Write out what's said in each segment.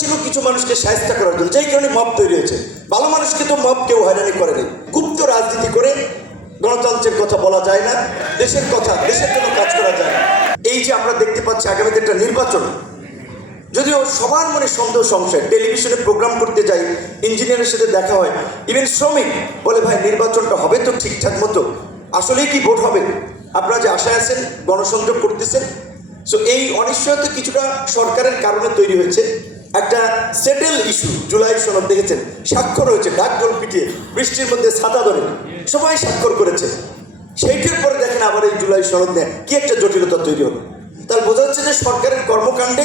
ছিল কিছু মানুষকে সাহায্য করার জন্য, যেই কারণে মব তৈরি হয়েছে। ভালো মানুষকে তো মব কেউ হয়রানি করে নাই গুপ্ত রাজনীতি করে গণতন্ত্রের কথা বলা যায় না, দেশের কথা, দেশের জন্য কাজ করা যায় এই যে আমরা দেখতে পাচ্ছি আগামীতে একটা নির্বাচন, যদিও সবার মনে সন্দেহ, সংশয়, টেলিভিশনে প্রোগ্রাম করতে যাই, ইঞ্জিনিয়ারের সাথে দেখা হয় ইভেন শ্রমিক বলে, ভাই, নির্বাচনটা হবে তো ঠিকঠাক মতো, আসলেই কি ভোট হবে? আপনারা যে আশায় আছেন, গণসংযোগ করতেছেন সো এই অনিশ্চয়তা কিছুটা সরকারের কারণে তৈরি হয়েছে। একটা সেটেল ইস্যু জুলাই সনদ দেখেছেন? স্বাক্ষর হয়েছে, ডাক জল পিটিয়ে, বৃষ্টির মধ্যে ছাতা ধরে। সবাই স্বাক্ষর করেছে। সেইটার পরে দেখেন আবার এই জুলাই সনদ নেয় কি একটা জটিলতা তৈরি হলো। তার বোঝা যাচ্ছে যে সরকারের কর্মকাণ্ডে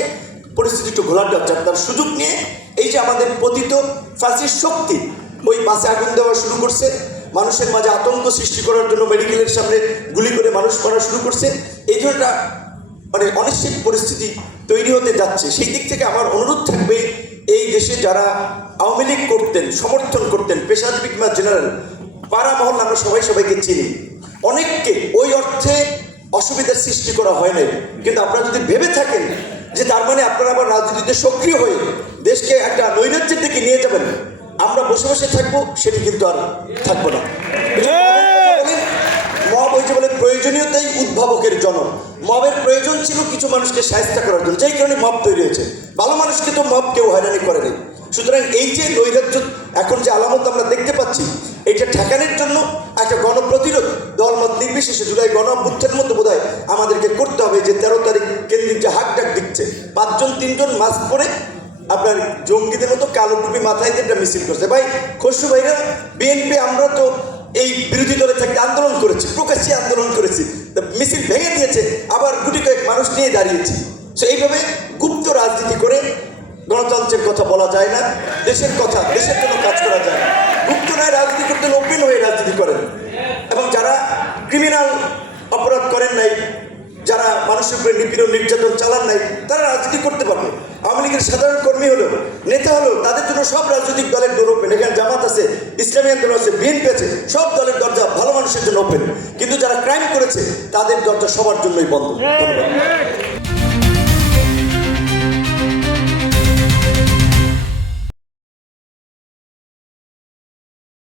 পরিস্থিতি একটু ঘোলাট যাচ্ছে তার সুযোগ নিয়ে এই যে আমাদের পতিত ফাঁসির শক্তি, ওই বাসে আগুন দেওয়া শুরু করছে। মানুষের মাঝে আতঙ্ক সৃষ্টি করার জন্য মেডিকেলের সামনে গুলি করে মানুষ করা শুরু করছে। এই জন্য মানে অনিশ্চিত পরিস্থিতি তৈরি হতে যাচ্ছে। সেই দিক থেকে আমার অনুরোধ থাকবে, এই দেশে যারা আওয়ামী লীগ করতেন, সমর্থন করতেন, পেশাজীবী কিংবা জেনারেল, পাড়া মহল আমরা সবাই সবাইকে চিনি। অনেককে ওই অর্থে অসুবিধার সৃষ্টি করা হয় নাই। কিন্তু আপনারা যদি ভেবে থাকেন যে তার মানে আপনারা আবার রাজনীতিতে সক্রিয় হয়ে দেশকে একটা নৈরাজ্যের দিকে নিয়ে যাবেন, আমরা বসে বসে থাকব, সেটি কিন্তু আর থাকব না মব ওই যে বলে প্রয়োজনীয়তাই জনক মবের প্রয়োজন ছিল কিছু মানুষকে সাহায্য করার জন্য। যেই কারণে মব তৈরি হয়েছে। ভালো মানুষকে তো মব কেউ হয়রানি করে নাই। সুতরাং এই যে নৈরাজ্য, এখন যে আলামত আমরা দেখতে পাচ্ছি, এটা ঠেকানোর জন্য একটা গণপ্রতিরোধ দলমত নির্বিশেষে জুলাই গণ মধ্যে বোধ আমাদেরকে করতে হবে যে তেরো তারিখ কেন্দ্রিক যে হাক ডাক দিচ্ছে। পাঁচজন, তিনজন মাস্ক পরে আপনার জঙ্গিদের মতো কালো টুপি মাথায় দিয়ে একটা মিছিল করছে। ভাই, খসরু ভাইরা, বিএনপি, আমরা তো এই বিরোধী দলে থাকতে আন্দোলন করেছি, প্রকাশ্যে আন্দোলন করেছি তা মিছিল ভেঙে দিয়েছে আবার গুটি কয়েক মানুষ নিয়ে দাঁড়িয়েছি। সো এইভাবে গুপ্ত রাজনীতি করে গণতন্ত্রের কথা বলা যায় না, দেশের কথা, দেশের জন্য কাজ করা যায় না। গুপ্ত নয় রাজনীতি করতে ওপেন হয়ে রাজনীতি করেন এবং যারা ক্রিমিনাল অপরাধ করেন নাই, যারা মানুষের উপরে নিপীড়ন, নির্যাতন চালান নাই, তারা রাজনীতি করতে পারবে। আওয়ামী লীগের সাধারণ কর্মী হলো নেতা হলো তাদের জন্য সব রাজনৈতিক দলের ডোর ওপেন এখানে জামাত আছে, ইসলামী আন্দোলন আছে বিএনপি আছে, সব দলের দরজা ভালো মানুষের জন্য ওপেন কিন্তু যারা ক্রাইম করেছে, তাদের দরজা সবার জন্যই বন্ধ। ধন্যবাদ।